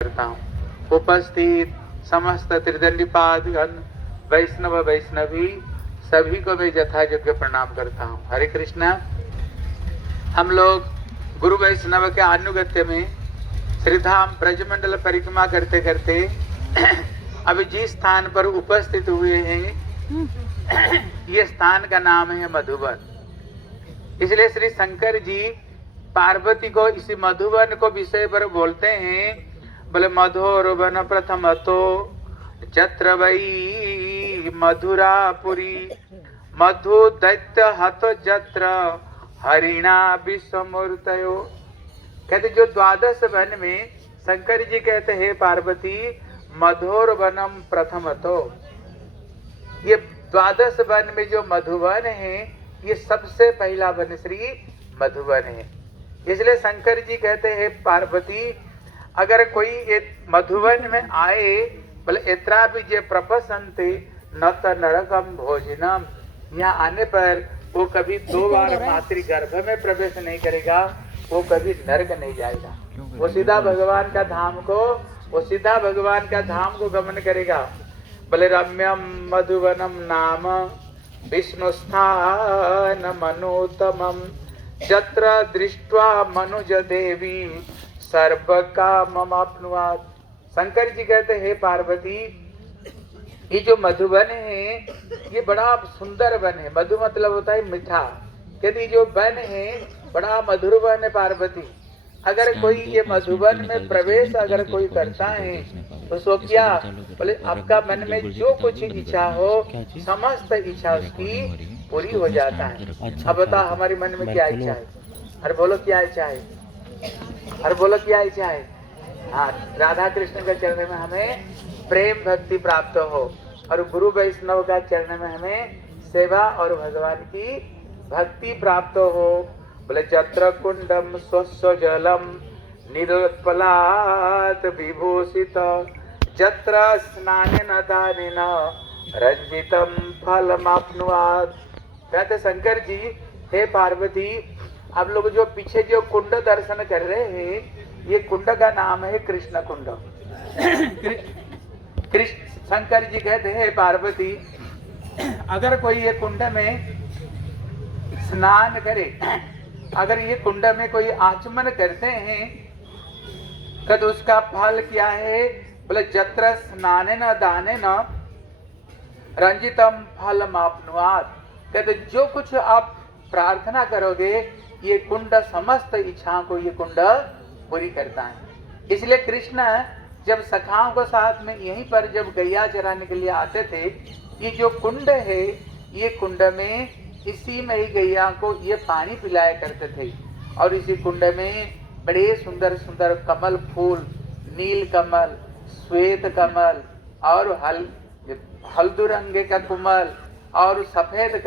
करता हूँ। उपस्थित समस्त त्रिदंडीपादगण वैष्णवी सभी को मैं यथायोग्य प्रणाम करता हूँ। हरे कृष्णा। हम लोग गुरु वैष्णव के अनुगत्य में श्रीधाम ब्रजमंडल परिक्रमा करते करते अभी जिस स्थान पर उपस्थित हुए हैं ये स्थान का नाम है मधुबन। इसलिए श्री शंकर जी पार्वती को इसी मधुबन को विषय पर बोलते हैं, बोले मधुरवन प्रथमतो जत्र वै मधुरापुरी मधु दैत्य हत जत्र हरिणा विश्वमूर्तयो। कहते जो द्वादश वन में शंकर जी कहते हैं पार्वती मधुर वनम प्रथमतो, ये द्वादश वन में जो मधुवन है ये सबसे पहला वन श्री मधुवन है। इसलिए शंकर जी कहते हैं पार्वती अगर कोई मधुवन में आए, बोले इतना भी जे प्रपसंते न तो नरकम भोजनम, यहाँ आने पर वो कभी 2 बार मातृ गर्भ में प्रवेश नहीं करेगा, वो कभी नरक नहीं जाएगा, वो सीधा भगवान का धाम को, वो सीधा भगवान का धाम को गमन करेगा। बोले रम्यम मधुवनम नाम विष्णु स्थान मनोतमम जत्र दृष्ट्वा मनुज देवी सर्व काममाप्नुयात्। शंकर जी कहते हैं पार्वती ये जो मधुवन है ये बड़ा सुंदर वन है। मधु मतलब होता है मीठा। कहती जो वन है बड़ा मधुर वन है पार्वती। अगर कोई ये मधुबन में प्रवेश अगर कोई करता है तो सो क्या, बोले आपका मन में जो कुछ इच्छा हो समस्त इच्छा उसकी पूरी हो जाता है। अब बता हमारे मन में क्या इच्छा है? अरे बोलो क्या इच्छा है? अरे बोलो क्या इच्छा है? हाँ, राधा कृष्ण के चरण में हमें प्रेम भक्ति प्राप्त हो और गुरु वैष्णव का चरण में हमें सेवा और भगवान की भक्ति प्राप्त हो। बोले जत्र कुंडम स्वस्व जलम निरपलात विभूषित जत्र स्नानेन दानेन रंजितम फलमाप्नुयात्। कहते शंकर जी हे पार्वती आप लोग जो पीछे जो कुंड दर्शन कर रहे हैं ये कुंड का नाम है कृष्ण कुंड। कृष्ण शंकर जी कहते हैं पार्वती अगर कोई ये कुंड में स्नान करे, अगर ये कुंड में कोई आचमन करते हैं तो उसका फल क्या है? बोले जत्र स्नानेन दानेन रंजितम फलमाप्नुयात्। कहते जो कुछ आप प्रार्थना करोगे ये कुंड समस्त इच्छाओं को ये कुंड पूरी करता है। इसलिए कृष्ण जब सखाओं को साथ में यहीं पर जब गैया चराने के लिए आते थे, ये जो कुंड है ये कुंड में इसी में ही गैया को ये पानी पिलाया करते थे। और इसी कुंड में बड़े सुंदर सुंदर कमल फूल, नील कमल, श्वेत कमल और हल्दू रंगे का कमल और सफेद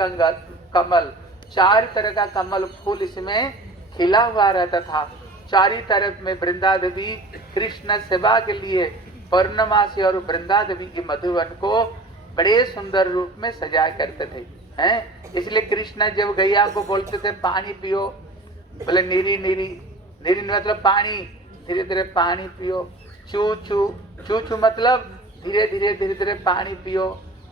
कमल, 4 तरह का कमल फूल इसमें खिला हुआ रहता था। 4 तरफ में वृंदा देवी कृष्ण सेवा के लिए पौर्णमासी और वृंदा देवी के मधुवन को बड़े सुंदर रूप में सजाया करते थे हैं। इसलिए कृष्ण जब गैया को बोलते थे पानी पियो, बोले नीरी नीरी, नीरी मतलब पानी, धीरे धीरे पानी पियो। चू चू, चू चू मतलब धीरे धीरे धीरे धीरे पानी पियो।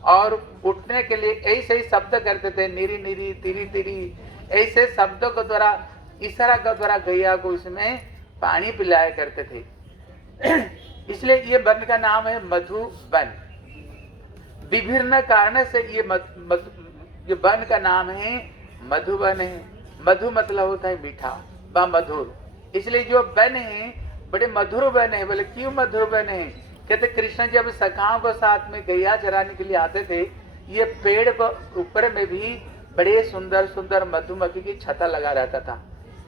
और उठने के लिए ऐसे ही शब्द करते थे, नीरी नीरी तिरी तिरी, ऐसे शब्दों को द्वारा इशारा के द्वारा गैया को इसमें पानी पिलाया करते थे। इसलिए ये वन का नाम है मधुबन। विभिन्न कारण से ये वन का नाम है मधुबन है। मधु मतलब होता है मीठा व मधुर। इसलिए जो वन है बड़े मधुर वन है। बोले क्यों मधुर वन है? कहते कृष्ण जब सखाओं को साथ में गैया चराने के लिए आते थे, ये पेड़ को ऊपर में भी बड़े सुंदर सुंदर मधुमक्खी की छता लगा रहता था।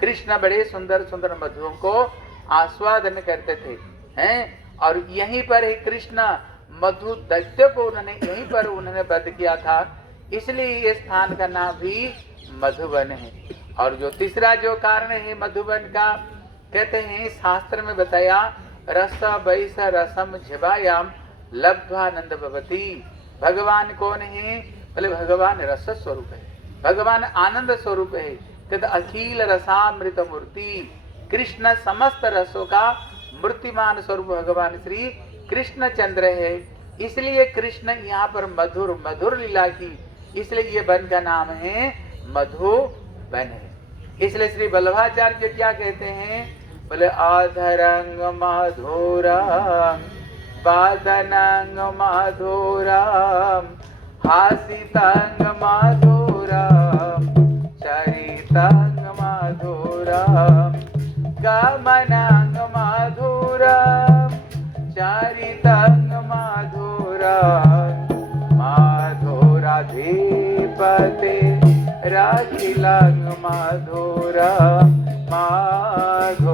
कृष्ण बड़े सुंदर सुंदर मधुओं को आस्वादन करते थे हैं। और यहीं पर ही कृष्ण मधु दैत्य को उन्होंने यहीं पर उन्होंने वध किया था। इसलिए ये स्थान का नाम भी मधुबन है। और जो तीसरा जो कारण है मधुबन का, कहते हैं शास्त्र में बताया रस वैस रसम झिवायाम लब्ध्वानंद भवति। भगवान कौन है? बोले भगवान रस स्वरूप है, भगवान आनंद स्वरूप है। कहते अखिल रसामृत मूर्ति। कृष्ण समस्त रसों का मूर्तिमान स्वरूप भगवान श्री कृष्ण चंद्र है। इसलिए कृष्ण यहाँ पर मधुर मधुर लीला की, इसलिए ये वन का नाम है मधुवन है। इसलिए श्री वल्लभाचार्य क्या कहते हैं, बोले आधरंग मधुरम वादनंग मधुरम हासितंग मधुरम चरितंग मधुरम गमनंग मधुरम चरितंग मधुरम माधुराधिपते राखिलंग मधुरम माधुराधिपते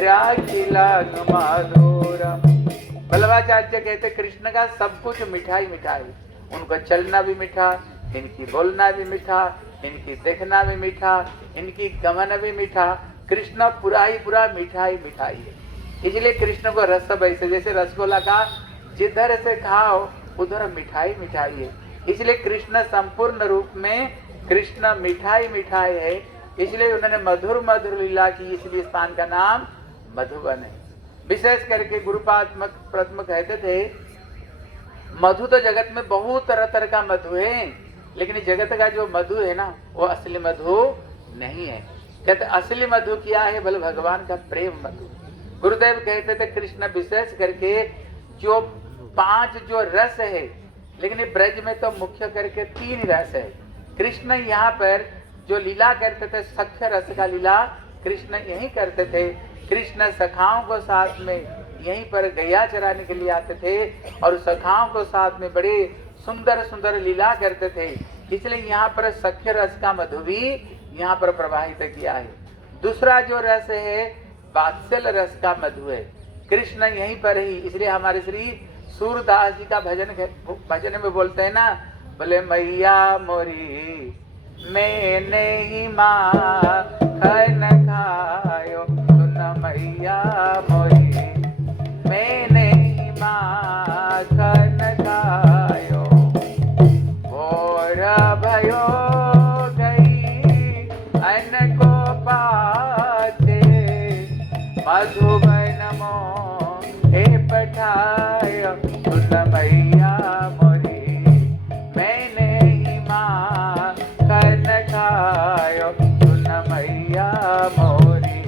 राखिलंग मधुरम। वल्लभाचार्य कहते कृष्ण का सब कुछ मिठाई मिठाई, उनका चलना भी मीठा, इनकी बोलना भी मीठा, इनकी देखना भी मीठा, इनकी गमन भी मीठा। कृष्ण पूरा ही पूरा मिठाई मिठाई है। इसलिए कृष्ण को रस वैसे जैसे रसगोला का जिधर से खाओ उधर मिठाई मिठाई है। इसलिए कृष्ण संपूर्ण रूप में कृष्ण मिठाई मिठाई है। इसलिए उन्होंने मधुर मधुर लीला की, इसलिए स्थान का नाम मधुवन है। विशेष करके गुरुपाद प्रथम कहते थे मधु तो जगत में बहुत तरह तरह का मधु है, लेकिन जगत का जो मधु है ना वो असली मधु नहीं है। कहते असली मधु क्या है, बोले भगवान का प्रेम मधु। गुरुदेव कहते थे कृष्ण विशेष करके जो 5 जो रस है, लेकिन ब्रज में तो मुख्य करके 3 रस है। कृष्ण यहाँ पर जो लीला करते थे सख्य रस का लीला कृष्ण यही करते थे। कृष्ण सखाओं को साथ में यहीं पर गैया चराने के लिए आते थे और सखाओं को साथ में बड़े सुंदर सुंदर लीला करते थे। इसलिए यहाँ पर सख्य रस का मधु भी यहाँ पर प्रवाहित किया है। दूसरा जो रस है वात्सल्य रस का मधु है, कृष्ण यहीं पर ही। इसलिए हमारे श्री सूरदास जी का भजन में बोलते हैं ना, बोले मैया मोरी मैंने ही माखन खायो, सुन मैया मोरी मैंने ही माखन खायो, और भयो गई अन्न को पाते मधुबन मोहे पठायो, सुन मैया मोरी मैंने ही माखन खायो, सुन मैया मोरी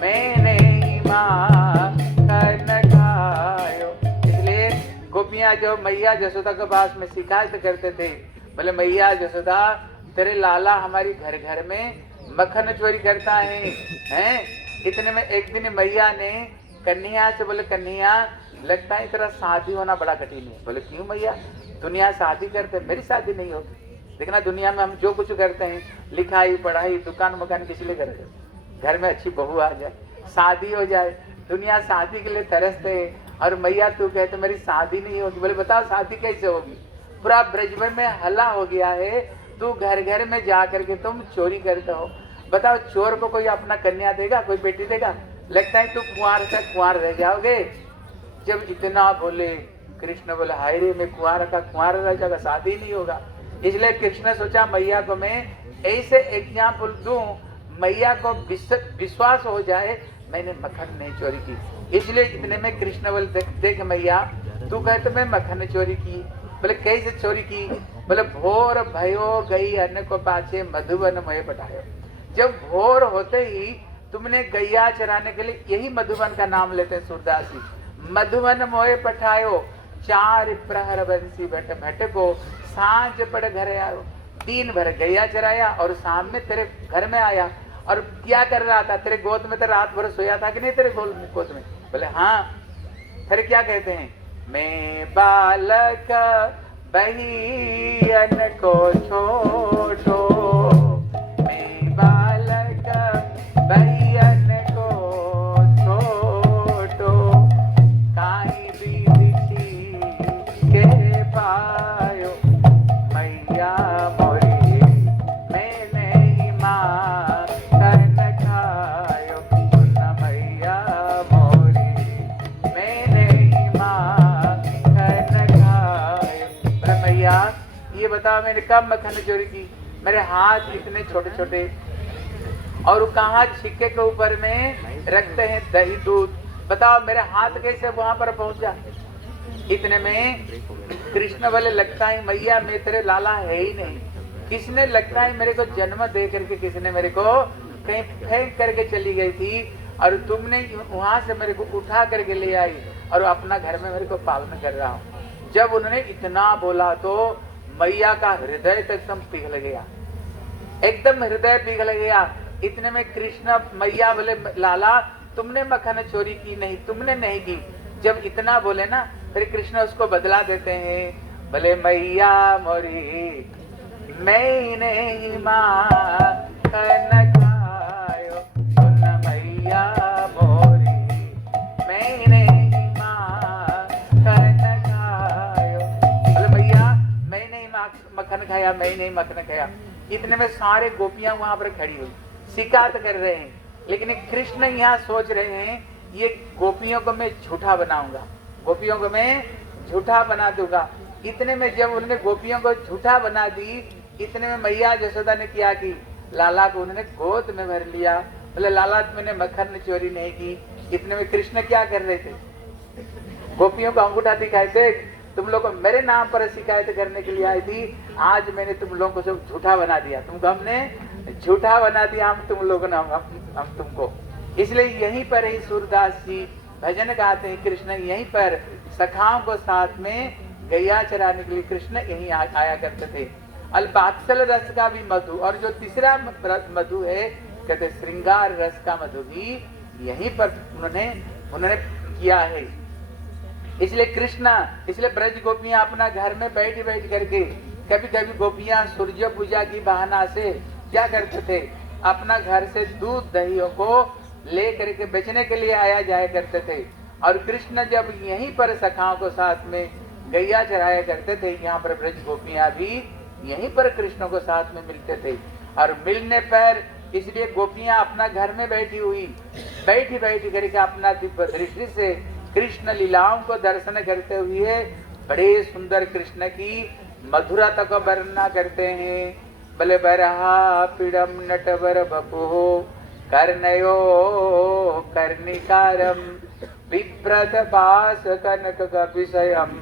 मैंने ही माखन खायो। इसलिए गोपियां जो मैया जसोदा के पास में शिकायत करते थे, बोले मैया जसोदा तेरे लाला हमारी घर घर में मक्खन चोरी करता है, हैं? इतने में एक दिन मैया ने कन्हैया से बोले कन्हैया लगता है तेरा शादी होना बड़ा कठिन है। बोले क्यों मैया, दुनिया शादी करते, मेरी शादी नहीं होती। देखना दुनिया में हम जो कुछ करते हैं, लिखाई पढ़ाई दुकान मकान किसी लिए करते, घर में अच्छी बहू आ जाए, शादी हो जाए, दुनिया शादी के लिए तरसते हैं। और मैया तू कहते मेरी शादी नहीं होगी। बोले बताओ शादी कैसे होगी, पूरा ब्रजभर में हल्ला हो गया है, तू घर घर में जा करके तुम चोरी करते हो। बताओ चोर को कोई अपना कन्या देगा, कोई बेटी देगा? लगता है तू कुंवार से कुंवार रह जाओगे। जब इतना बोले कृष्ण बोले हाय रे मैं कुंवार का कुंवार रह जाएगा, शादी नहीं होगा। इसलिए कृष्ण सोचा मैया को मैं ऐसे एग्जाम्पल दूं, मैया को विश्वास हो जाए मैंने मक्खन नहीं चोरी की। इसलिए इतने में कृष्ण बोले देख मैया तू कहते मैं मक्खन चोरी की। बोले कैसे चोरी की? बोले भोर भयो गई अन्न को पाछे मधुबन मोहे पठायो। जब भोर होते ही तुमने गैया चराने के लिए यही मधुबन का नाम लेते हैं सूरदास जी, मधुबन मोहे पठायो, 4 प्रहर बंसी भट भट को सांझ पड़ घर आयो। 3 भर गैया चराया और शाम में तेरे घर में आया। और क्या कर रहा था? तेरे गोद में तो रात भर सोया था कि नहीं तेरे गोद में? बोले हाँ। फिर क्या कहते हैं? मैं बालक बहियन को छोटो, मैं बालक बहियन को छोटो, काई बीछी के पायो, मैया मोरी मैंने ही माखन खायो, सुन मैया मोरी मैंने ही माखन खायो। बोले मैया ये बताओ मैंने कब मक्खन चोरी की? मेरे हाथ इतने छोटे छोटे और कहाँ छिक्के के ऊपर में रखते हैं दही दूध। बताओ मेरे हाथ कैसे वहां पर पहुंचा। इतने में कृष्ण बोले लगता है मैया मैं तेरे लाला है ही नहीं, किसने लगता है मेरे को जन्म दे करके किसने मेरे को कहीं फेंक करके चली गई थी और तुमने वहां से मेरे को उठा करके ले आई और अपना घर में मेरे को पालन कर रहा हूँ। जब उन्होंने इतना बोला तो मैया का हृदय तो एकदम पिघल गया, एकदम हृदय पिघल गया। इतने में कृष्ण मैया बोले लाला तुमने मक्खन चोरी की नहीं, तुमने नहीं की। जब इतना बोले ना फिर कृष्ण उसको बदला देते हैं, बोले मैया मोरी मैंने ही मक्खन खायो, मैया मोरी मैंने ही मक्खन खायो। बोले मैया मैंने ही मक्खन खाया, मैंने ही मक्खन खाया। इतने में सारे गोपियां वहां पर खड़ी हुई शिकायत कर रहे हैं, लेकिन कृष्ण यहाँ सोच रहे हैं ये गोपियों को मैं झूठा बनाऊंगा, गोपियों को मैं झूठा बना दूंगा। इतने में जब उन्होंने गोपियों को झूठा बना दी, इतने में मैया यशोदा ने क्या की, लाला को उन्होंने गोद में भर लिया। बोले लाला मैंने मक्खन चोरी नहीं की। इतने में कृष्ण क्या कर रहे थे, गोपियों को अंगूठा दिखाए थे, तुम लोग को मेरे नाम पर शिकायत करने के लिए आई थी, आज मैंने तुम लोगों को सब झूठा बना दिया, तुमको हमने झूठा बना दिया, हम तुम लोगों ने हम तुमको। इसलिए यहीं पर ही सूरदास जी भजन गाते हैं, कृष्ण यहीं पर सखाओं को साथ में गैया चराने के लिए कृष्ण यहीं आया करते थे। अल्पात्सल रस का भी मधु, और जो तीसरा मधु है कहते श्रृंगार रस का मधु भी यहीं पर उन्होंने किया है। इसलिए कृष्ण, इसलिए ब्रज गोपियां अपना घर में बैठ करके कभी कभी गोपियां सूर्य पूजा की बहाना से क्या करते थे, अपना घर से दूध दहियों को ले करके बेचने के लिए आया जाया करते थे। और कृष्ण जब यहीं पर सखाओं को साथ में गैया चराया करते थे, यहाँ पर ब्रज गोपियां भी यहीं पर कृष्ण को साथ में मिलते थे। और मिलने पर इसलिए गोपियां अपना घर में बैठी करके अपना दिव्य दृष्टि से कृष्ण लीलाओं को दर्शन करते हुए बड़े सुंदर कृष्ण की मधुरता को वर्णना करते हैं। बले बरहा पीड़म नटवर बपु कर्णयो कर्णिकारम बिभ्रत पास कनक कपिशयम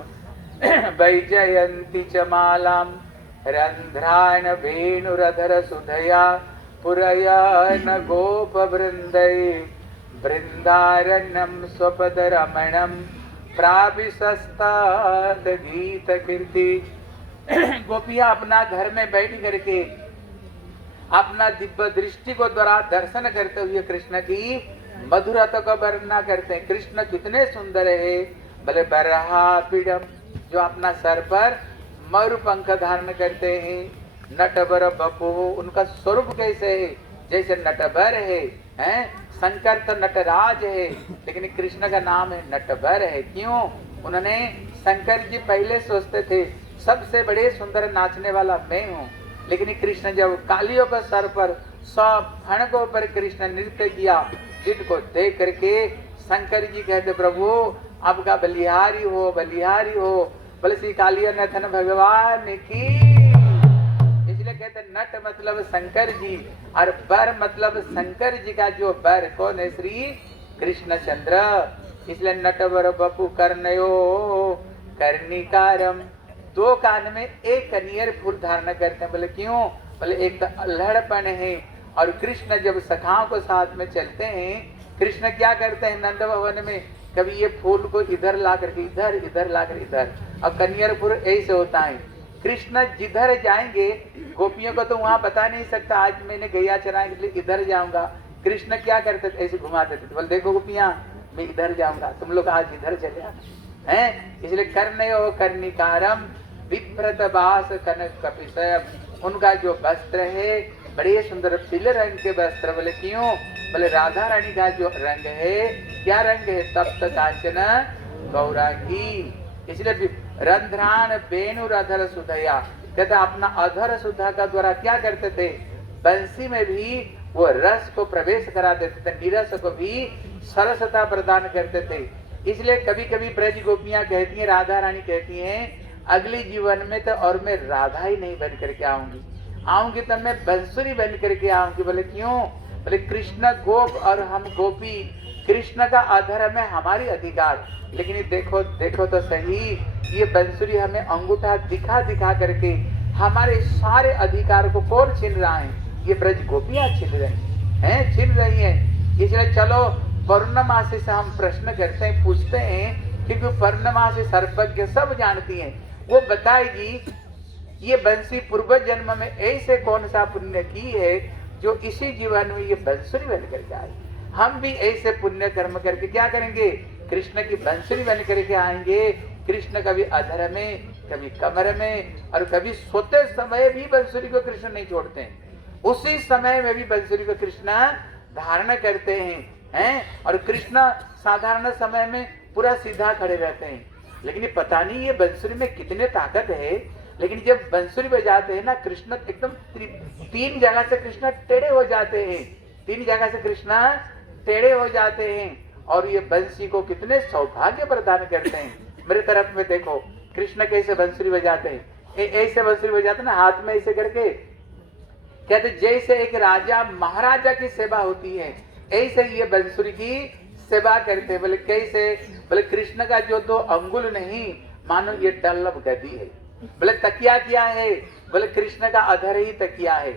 वैजयंती च मालाम रंध्रान वेणुरधर सुधया पुरयन गोप वृंदये वृंदारण्यम स्वपद रमणम प्राविशस्ताद गीत कीर्ति। गोपियां अपना घर में बैठ करके अपना दिव्य दृष्टि को द्वारा दर्शन करते हुए कृष्ण की मधुरता को वर्णना करते हैं। कृष्ण कितने सुंदर है। भले बरहा पीड़म, जो अपना सर पर मयूर पंख धारण करते हैं। नटवर बपु, उनका स्वरूप कैसे है, जैसे नटवर है, शंकर तो नटराज है, लेकिन कृष्ण का नाम है नटवर है। क्यों? उन्होंने शंकर जी पहले सोचते थे सबसे बड़े सुंदर नाचने वाला मैं हूँ, लेकिन कृष्ण जब कालियों का सर पर 100 फणकों पर कृष्ण नृत्य किया, जिनको देख करके शंकर जी कहते प्रभु आपका बलिहारी हो, बलिहारी हो। बोले श्री कालिया नथन भगवान की। इसलिए कहते नट मतलब शंकर जी, और बर मतलब शंकर जी का जो बर कौन है, श्री कृष्ण चंद्र। इसलिए नटवर बपु कर्णयो कर्णिकारम, 2 कान में एक कनियर फूल धारण करते हैं। बोले क्यों? बोले एक तो अल्हड़पन है, और कृष्ण जब सखाओं को साथ में चलते हैं, कृष्ण क्या करते हैं नंद भवन में, कभी ये फूल को इधर ला करके इधर, इधर ला कर इधर, और कनियर फूल ऐसे होता है। कृष्ण जिधर जाएंगे गोपियों को तो वहां बता नहीं सकता आज मैंने गैया चराने के लिए इधर जाऊंगा। कृष्ण क्या करते थे, ऐसे घुमाते थे। बोले देखो गोपियां मैं इधर जाऊंगा, तुम लोग आज इधर चले हैं। इसलिए कर्णयो कर्णिकारम विभ्रत बास कनक कपिशयम, उनका जो वस्त्र है बड़े सुंदर पीले रंग के वस्त्र। बोले क्यों? बोले राधा रानी का जो रंग है, क्या रंग है, तप्त कांचन गौरांगी। इसलिए रंध्रान वेणुरधर सुधया, कहते अपना अधर सुधा का द्वारा क्या करते थे, बंसी में भी वो रस को प्रवेश करा देते थे, नीरस को भी सरसता प्रदान करते थे। इसलिए कभी कभी ब्रज गोपियां कहती हैं, राधा रानी कहती हैं अगले जीवन में तो और मैं राधा ही नहीं बन करके आऊंगी तो मैं बंसुरी बन करके आऊंगी। बोले क्यों? बोले कृष्ण गोप और हम गोपी, कृष्ण का अधर्म है हमारी अधिकार। लेकिन देखो देखो तो सही, ये बंसुरी हमें अंगूठा दिखा दिखा करके हमारे सारे अधिकार को कौन छीन रहा है? ये ब्रज गोपियां छीन रही हैं, छीन रही हैं। इसलिए चलो पौर्णमासी से हम प्रश्न करते हैं, पूछते हैं, क्योंकि पौर्णमासी सर्वज्ञ सब जानती हैं। वो बताएगी ये बंसी पूर्व जन्म में ऐसे कौन सा पुण्य की है जो इसी जीवन में ये बंसुरी बन करके आई। हम भी ऐसे पुण्य कर्म करके क्या करेंगे? कृष्ण की बंसुरी बन करके आएंगे। कृष्ण कभी अधर में, कभी कमर में, और कभी सोते समय भी बंसुरी को कृष्ण नहीं छोड़ते हैं। उसी समय में भी बंसुरी को कृष्ण धारण करते हैं, और कृष्ण साधारण समय में पूरा सीधा खड़े रहते हैं। लेकिन ये पता नहीं ये बंसुरी में कितने ताकत है। लेकिन जब बंसुरी बजाते हैं ना, कृष्ण एकदम 3 जगह से कृष्ण टेढ़े हो जाते हैं, 3 जगह से कृष्ण टेढ़े हो जाते हैं, और ये बंसी को कितने सौभाग्य प्रदान करते हैं। मेरे तरफ में देखो कृष्ण कैसे बंसुरी बजाते हैं। ऐसे बंसुरी बजाते ना, हाथ में ऐसे करके, कहते जैसे एक राजा महाराजा की सेवा होती है, ऐसे ये बंसुरी की सेवा करते हैं। बोले कैसे? बोले कृष्ण का जो 2 अंगुल नहीं, मानो ये डल्लभ गदी है। बोले तकिया क्या है? बोले कृष्ण का अधर ही तकिया है।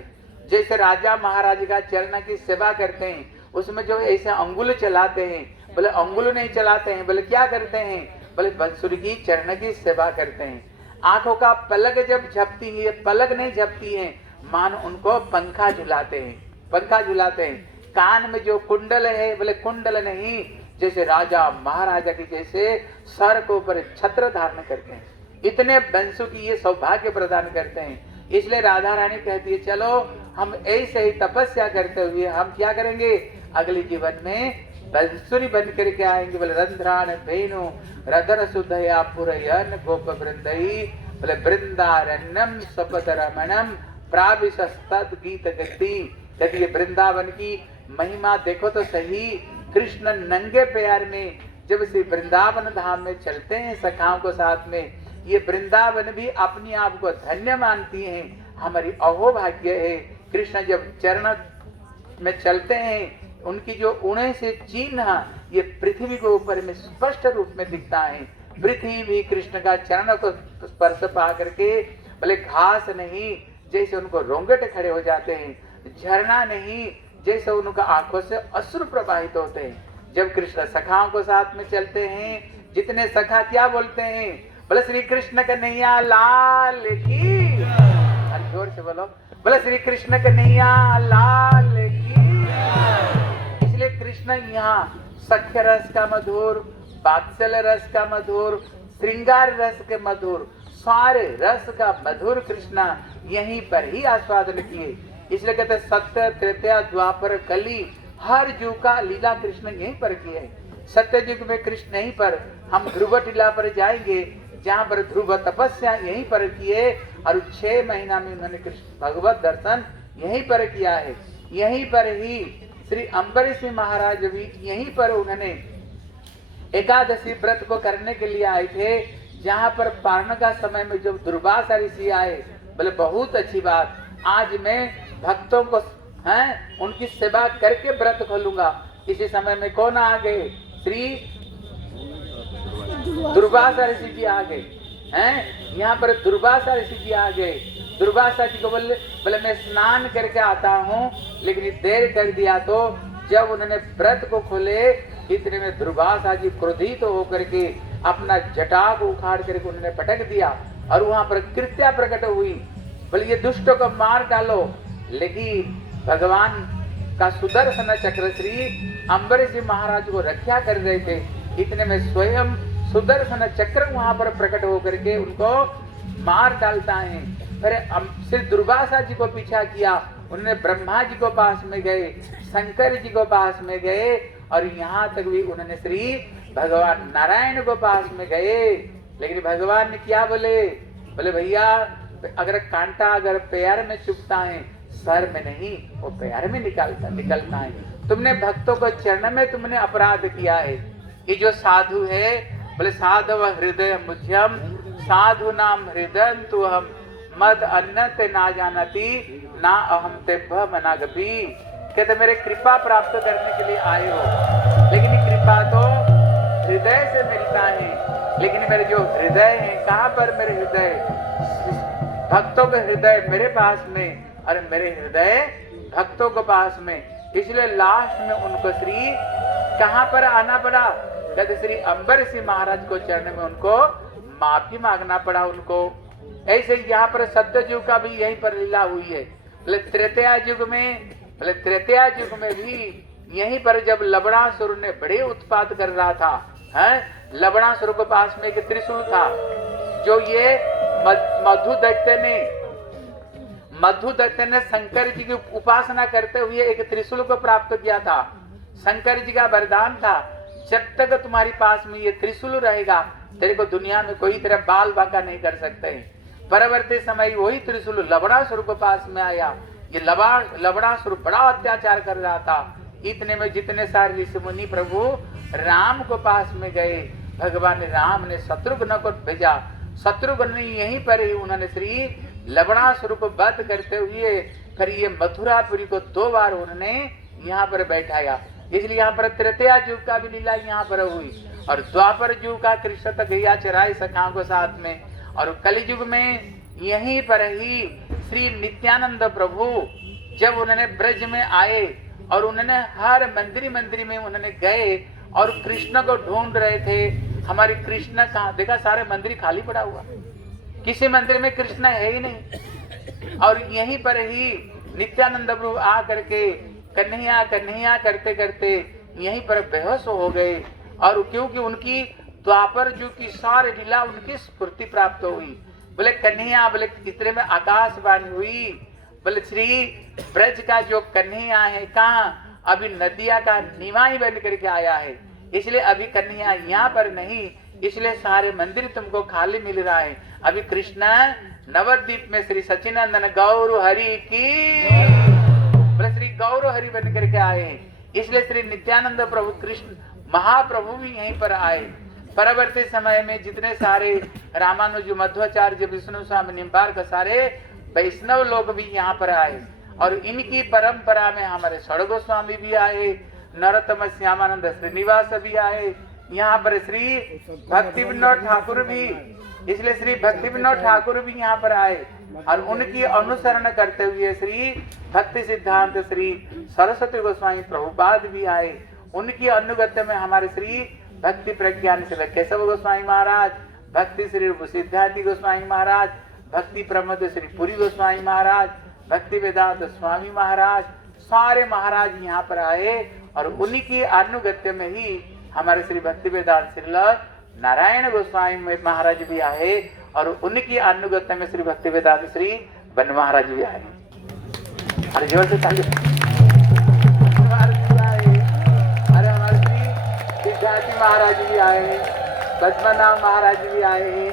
जैसे राजा महाराज का चरण की सेवा करते हैं, उसमें जो ऐसे अंगुल चलाते हैं, बोले अंगुल नहीं चलाते हैं, बोले क्या करते हैं? बोले बंसुरी की चरण की सेवा करते हैं। आंखों का पलक जब झपती है, पलक नहीं झपती है, मान उनको पंखा झुलाते हैं, पंखा झुलाते हैं। कान में जो कुंडल है, बोले कुंडल नहीं, जैसे राजा महाराजा की जैसे सर के ऊपर छत्र धारण करते हैं। इतने बंसु की ये सौभाग्य प्रदान करते हैं। इसलिए राधा रानी कहती है चलो हम ऐसे ही तपस्या करते हुए हम क्या करेंगे? अगले जीवन में बंसुरी बन करके आएंगे। बोले रंध्रान भेनु रदर सुधया पुरयन गोप वृंदई, बोले वृंदारण्यम सपत रमणम प्राविशस्तद गीत गति। यदि वृंदावन की महिमा देखो तो सही। कृष्ण नंगे पैर में जब से वृंदावन धाम में चलते हैं सखाओं को साथ में, ये वृंदावन भी अपनी आप को धन्य मानती हैं। हमारी अहोभाग्य है। कृष्ण जब चरण में चलते हैं, उनकी जो ऊणे से चिन्ह ये पृथ्वी के ऊपर में स्पष्ट रूप में दिखता है। पृथ्वी भी कृष्ण का चरण को स्पर्श पा करके, भले घास नहीं जैसे उनको रोंगटे खड़े हो जाते हैं, झरना नहीं जैसे उनका आंखों से अश्रु प्रवाहित होते हैं। जब कृष्ण सखाओं को साथ में चलते हैं, जितने सखा क्या बोलते हैं? बोले श्री कृष्ण कन्हैया लाल की, जोर से बोलो, बोले श्री कृष्ण कन्हैया लाल की। इसलिए कृष्ण यहाँ सख्य रस का मधुर, वात्सल्य रस का मधुर, श्रृंगार रस के मधुर, सारे रस का मधुर कृष्ण यहीं पर ही आस्वादन किए। इसलिए कहते सत्य त्रेता द्वापर कली, हर युग का लीला कृष्ण यहीं पर किए। सत्य युग में कृष्ण यहीं पर, हम ध्रुव टीला पर जाएंगे जहाँ पर ध्रुव तपस्या यहीं पर किए, और 6 महीना में उन्होंने कृष्ण भगवत दर्शन यहीं पर किया है। यहीं पर ही श्री अम्बरीश महाराज भी यहीं पर उन्होंने एकादशी व्रत को करने के लिए आए थे, जहाँ पर पारण का समय में जब दुर्वासा ऋषि आए, बोले बहुत अच्छी बात, आज मैं भक्तों को उनकी सेवा करके व्रत खोलूंगा। इसी समय में कौन आ गए? श्री दुर्वासा ऋषि जी आ गए हैं। यहाँ पर दुर्वासा ऋषि जी आ गए। दुर्वासा जी को बोले मैं स्नान करके आता हूँ, लेकिन देर कर दिया। तो जब उन्होंने व्रत को खोले, इतने में दुर्वासा जी क्रोधित होकर के अपना जटा को उखाड़ करके उन्होंने पटक दिया, और वहां पर कृत्या प्रकट हुई। बोले ये दुष्टों को मार डालो। लेकिन भगवान का सुदर्शन चक्र श्री अम्बरीश जी महाराज को रक्षा कर रहे थे। इतने में स्वयं सुदर्शन चक्र वहां पर प्रकट होकर के उनको मार डालता है। फिर श्री दुर्वासा जी को पीछा किया, उन्होंने ब्रह्मा जी को पास में गए, शंकर जी को पास में गए, और यहाँ तक भी उन्होंने श्री भगवान नारायण को पास में गए। लेकिन भगवान ने क्या बोले? बोले भैया अगर कांटा अगर पैर में चुभता है, सर में नहीं, वो पैर में निकलता है। तुमने भक्तों को चरण में तुमने अपराध किया है। ये जो साधु है, बोले साधव हृदय मुझ्यम साधु नाम हृदय तु हम मद अन्न ते ना जानती ना अहम ते मनागपी। कहते मेरे कृपा प्राप्त करने के लिए आए हो, लेकिन कृपा तो हृदय से मिलता है। लेकिन मेरे जो हृदय है, कहाँ पर मेरे हृदय, भक्तों के हृदय मेरे पास में और मेरे हृदय भक्तों के पास में। इसलिए लास्ट में उनको श्री कहाँ पर आना पड़ा, कहते श्री अम्बरीश महाराज को चरण में उनको माफी मांगना पड़ा उनको। ऐसे यहाँ पर सत्ययुग का भी यहीं पर लीला हुई है। बोले त्रेतया युग में भी यहीं पर जब लवणासुर ने बड़े उत्पात कर रहा था, लवणासुर के पास में एक त्रिशूल था, जो ये मधुदैत्य ने शंकर जी की उपासना करते हुए एक त्रिशूल को प्राप्त किया था। शंकर जी का वरदान था, जब तक तुम्हारे पास में ये त्रिशूल रहेगा, तेरे को दुनिया में कोई तरह बाल बाका नहीं कर सकते। परवर्ती समय वही त्रिशूल लवणासुर के पास में आया। ये लवणासुर बड़ा अत्याचार कर रहा था। इतने में जितने सारे ऋषि मुनि प्रभु राम को पास में गए, भगवान राम ने शत्रुघ्न को भेजा। शत्रुघ्न यहीं पर ही उन्होंने श्री लवणासुर को वध करते हुए फिर ये मथुरापुरी को 2 बार उन्होंने यहाँ पर बैठाया। इसलिए यहाँ पर त्रेतया युग का भी लीला यहाँ पर हुई, और द्वापर युग का कृष्ण तक गैया चराए सखाओं के साथ में, और कलयुग में यहीं पर ही श्री नित्यानंद प्रभु जब उन्होंने ब्रज में आए और उन्होंने हर मंदिर में उन्होंने गए और कृष्ण को ढूंढ रहे थे। हमारे कृष्ण कहाँ, देखा सारे मंदिर खाली पड़ा हुआ, किसी मंदिर में कृष्ण है ही नहीं। और यहीं पर ही नित्यानंद प्रभु आ करके कन्हैया कन्हैया करते करते यहीं पर बेहोश हो गए, और क्योंकि उनकी द्वापर युग की सारी लीला उनकी स्फूर्ति प्राप्त हुई। बोले कन्हैया, बोले कितने में आकाशवाणी हुई, बोले श्री ब्रज का जो कन्हैया है कहाँ, अभी नदिया का निवाई बन करके आया है, इसलिए अभी कन्हैया यहाँ पर नहीं, इसलिए सारे मंदिर तुमको खाली मिल रहा है। अभी कृष्ण नवद्वीप में श्री सचिनंदन गौर हरि की, बोले श्री गौर हरि बन करके आए, इसलिए श्री नित्यानंद प्रभु कृष्ण महाप्रभु भी यहीं पर आए। परवर्ती समय में जितने सारे रामानुज मध्वाचार्य विष्णु स्वामी निम्बार्क सारे वैष्णव लोग भी यहाँ पर आए, और इनकी परंपरा में हमारे षड़ गोस्वामी भी आए, नरोत्तम श्यामानंद श्रीनिवास भी आए, यहाँ पर श्री भक्ति विनोद ठाकुर भी, इसलिए श्री भक्ति विनोद ठाकुर भी यहाँ पर आए, और उनकी अनुसरण करते हुए श्री भक्ति सिद्धांत श्री सरस्वती गोस्वामी प्रभुपाद भी आए। उनकी अनुगत्य में हमारे श्री भक्ति प्रज्ञान से केशव गोस्वामी महाराज, भक्ति श्री सिद्धार्थी गोस्वामी महाराज, भक्ति प्रमोद श्री पुरी गोस्वामी महाराज, भक्ति वेदांत स्वामी महाराज, सारे महाराज यहाँ पर आए, और उन्हीं की अनुगत्य में ही हमारे श्री भक्ति वेदांत श्री नारायण गोस्वामी महाराज भी आए, और उनकी अनुगत्य में श्री भक्ति वेदांत श्री बन महाराज भी आए। अरे जोर से ताली। अरे हमारे श्री सिद्धार्थी महाराज भी आए, पद्मनाभ महाराज भी आए,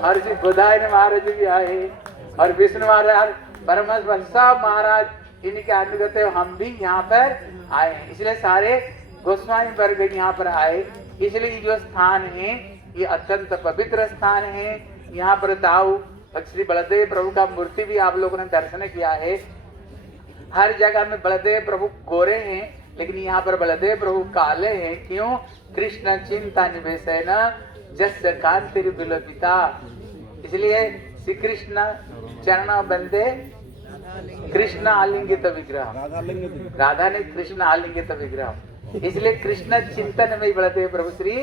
और श्री गोदायन महाराज भी आए, और विष्णु महाराज, परमेश्वर सब महाराज इनके अनुगत्य हम भी यहाँ पर आए। इसलिए सारे गोस्वामी वर्ग यहाँ पर आए। इसलिए जो स्थान है ये अत्यंत पवित्र स्थान है। यहाँ पर दाऊ श्री बलदेव प्रभु का मूर्ति भी आप लोगों ने दर्शन किया है। हर जगह में बलदेव प्रभु गोरे हैं, लेकिन यहाँ पर बलदेव प्रभु काले हैं। क्यों? कृष्ण चिंता निवेशन जस्य कांति विलोपिता। इसलिए श्री कृष्ण चरण बंदे कृष्ण आलिंगित विग्रह, राधा ने कृष्ण आलिंगित विग्रह, इसलिए कृष्ण चिंतन में बलदेव प्रभु श्री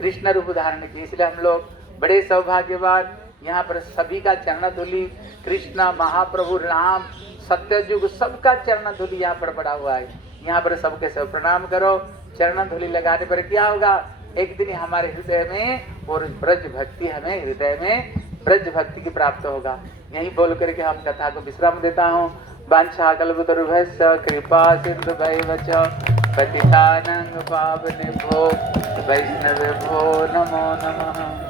कृष्ण रूप धारण की। इसलिए हम लोग बड़े सौभाग्यवान, यहाँ पर सभी का चरण धूलि, कृष्ण महाप्रभु राम सत्ययुग सबका चरण धूलि यहाँ पर पड़ा हुआ है। यहाँ पर सबके सब प्रणाम करो। चरण धूलि लगाने पर क्या होगा? एक दिन हमारे हृदय में और ब्रज भक्ति, हमें हृदय में ब्रज भक्ति की प्राप्त होगा। यही बोल करके हम कथा को विश्राम देता हूँ। वांछा कल्पतरुभ्यश्च कृपा सिन्धुभ्यैव च पतितानां पावनेभ्यो वैष्णवेभ्यो नमो नमः।